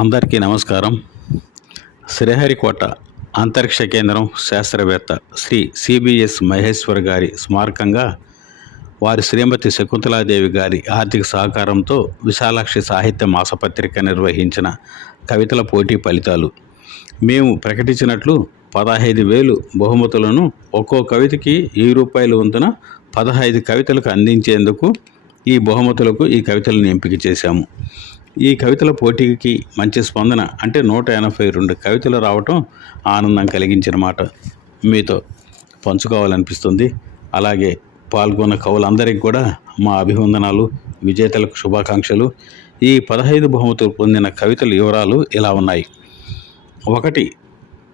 అందరికీ నమస్కారం. శ్రీహరికోట అంతరిక్ష కేంద్రం శాస్త్రవేత్త శ్రీ సిబిఎస్ మహేశ్వర్ గారి స్మారకంగా వారి శ్రీమతి శకుంతలాదేవి గారి ఆర్థిక సహకారంతో విశాలాక్షి సాహిత్య మాసపత్రిక నిర్వహించిన కవితల పోటీ ఫలితాలు. మేము ప్రకటించినట్లు పదహైదు వేలు బహుమతులను ఒక్కో కవితకి ఈ రూపాయలు వంతున పదహైదు కవితలకు అందించేందుకు ఈ బహుమతులకు ఈ కవితలను ఎంపిక చేశాము. ఈ కవితల పోటీకి మంచి స్పందన అంటే నూట ఎనభై రెండు కవితలు రావటం ఆనందం కలిగించిన మాట మీతో పంచుకోవాలనిపిస్తుంది. అలాగే పాల్గొన్న కవులందరికీ కూడా మా అభివందనాలు విజేతలకు శుభాకాంక్షలు. ఈ పదహైదు బహుమతులు పొందిన కవితల వివరాలు ఇలా ఉన్నాయి. ఒకటి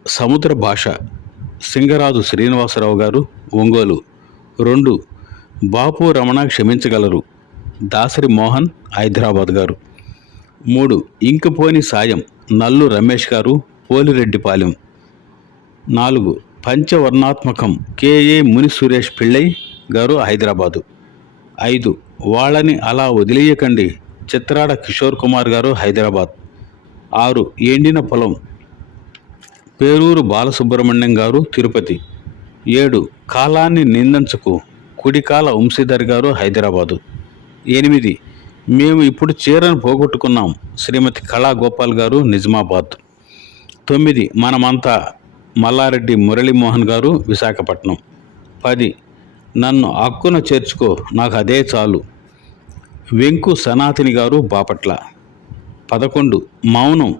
సముద్ర భాష. సింగరాజు శ్రీనివాసరావు గారు ఒంగోలు. రెండు బాపు రమణ క్షమించగలరు. దాసరి మోహన్ హైదరాబాద్ గారు. మూడు ఇంకుపోని సాయం. నల్లు రమేష్ గారు పోలిరెడ్డిపాలెం. నాలుగు పంచవర్ణాత్మకం కేఏ ముని సురేష్ పిళ్ళై గారు హైదరాబాదు. ఐదు వాళ్ళని అలా వదిలేయకండి. చిత్రాడ కిషోర్ కుమార్ గారు హైదరాబాద్. ఆరు ఎండిన పొలం పేరూరు బాలసుబ్రహ్మణ్యం గారు తిరుపతి. ఏడు కాలాన్ని నిందించకు. కుడికాల వంశీధర్ గారు హైదరాబాదు. ఎనిమిది మేము ఇప్పుడు చీరను పోగొట్టుకున్నాం. శ్రీమతి కళా గోపాల్ గారు నిజామాబాద్. తొమ్మిది మనమంతా మల్లారెడ్డి మురళీమోహన్ గారు విశాఖపట్నం. పది నన్ను హక్కున చేర్చుకో నాకు అదే చాలు. వెంకు సనాతిని గారు బాపట్ల. పదకొండు మౌనం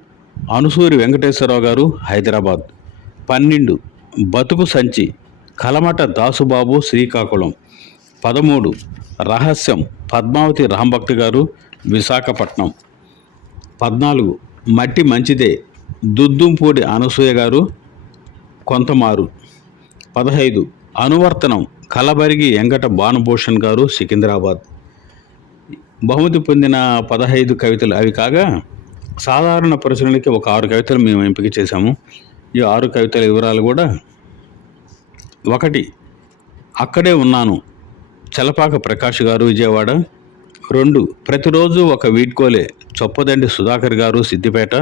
అనుసూరి వెంకటేశ్వరరావు గారు హైదరాబాద్. పన్నెండు బతుకు సంచి కలమట దాసుబాబు శ్రీకాకుళం. పదమూడు. రహస్యం. పద్మావతి రాంభక్తి గారు విశాఖపట్నం. పద్నాలుగు. మట్టి మంచిదే. దుద్దుంపూడి అనసూయ గారు కొంతమారు. పదహైదు. అనువర్తనం. కలబరిగి ఎంగట భానుభూషణ్ గారు సికింద్రాబాద్. బహుమతి పొందిన పదహైదు కవితలు అవి కాగా సాధారణ ప్రశ్నలకి ఒక ఆరు కవితలు మేము ఎంపిక చేశాము. ఈ ఆరు కవితల వివరాలు కూడా ఒకటి. అక్కడే ఉన్నాను. చలపాక ప్రకాష్ గారు విజయవాడ. రెండు ప్రతిరోజు ఒక వీడ్కోలే చొప్పదండి సుధాకర్ గారు సిద్దిపేట.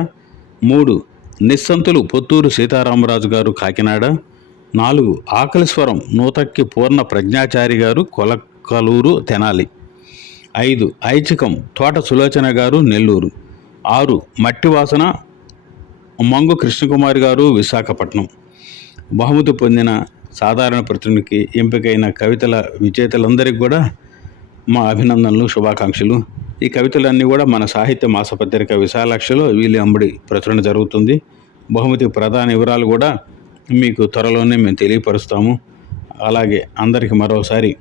మూడు నిస్సంతులు పొత్తూరు సీతారామరాజు గారు కాకినాడ. నాలుగు ఆకలిస్వరం నూతక్కి పూర్ణ ప్రజ్ఞాచారి గారు కొలకలూరు తెనాలి. ఐదు ఐచికం తోట సులోచన గారు నెల్లూరు. ఆరు మట్టివాసన మంగు కృష్ణకుమారి గారు విశాఖపట్నం. బహుమతి పొందిన సాధారణ ప్రతినిధికి ఎంపికైన కవితల విజేతలందరికీ కూడా మా అభినందనలు శుభాకాంక్షలు. ఈ కవితలన్నీ కూడా మన సాహిత్య మాసపత్రిక విశాలాక్షలో వీలి అంబడి ప్రచురణ జరుగుతుంది. బహుమతి ప్రధాన వివరాలు కూడా మీకు త్వరలోనే మేము తెలియపరుస్తాము. అలాగే అందరికీ మరోసారి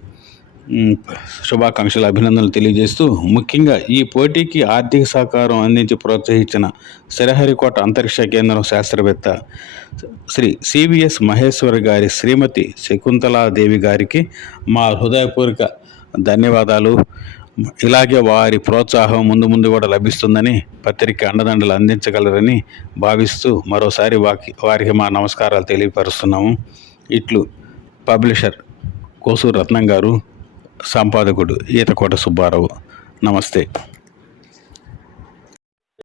శుభాకాంక్షలు అభినందనలు తెలియజేస్తూ ముఖ్యంగా ఈ పోటీకి ఆర్థిక సహకారం అందించి ప్రోత్సహించిన శ్రీహరికోట అంతరిక్ష కేంద్రం శాస్త్రవేత్త శ్రీ సివిఎస్ మహేశ్వర్ గారి శ్రీమతి శకుంతలాదేవి గారికి మా హృదయపూర్వక ధన్యవాదాలు. ఇలాగే వారి ప్రోత్సాహం ముందు ముందు కూడా లభిస్తుందని పత్రిక అండదండలు అందించగలరని భావిస్తూ మరోసారి వాకి వారికి మా నమస్కారాలు తెలియపరుస్తున్నాము. ఇట్లు పబ్లిషర్ కోసూరు రత్నం గారు సంపాదకుడు ఈతకోట సుబ్బారావు. నమస్తే.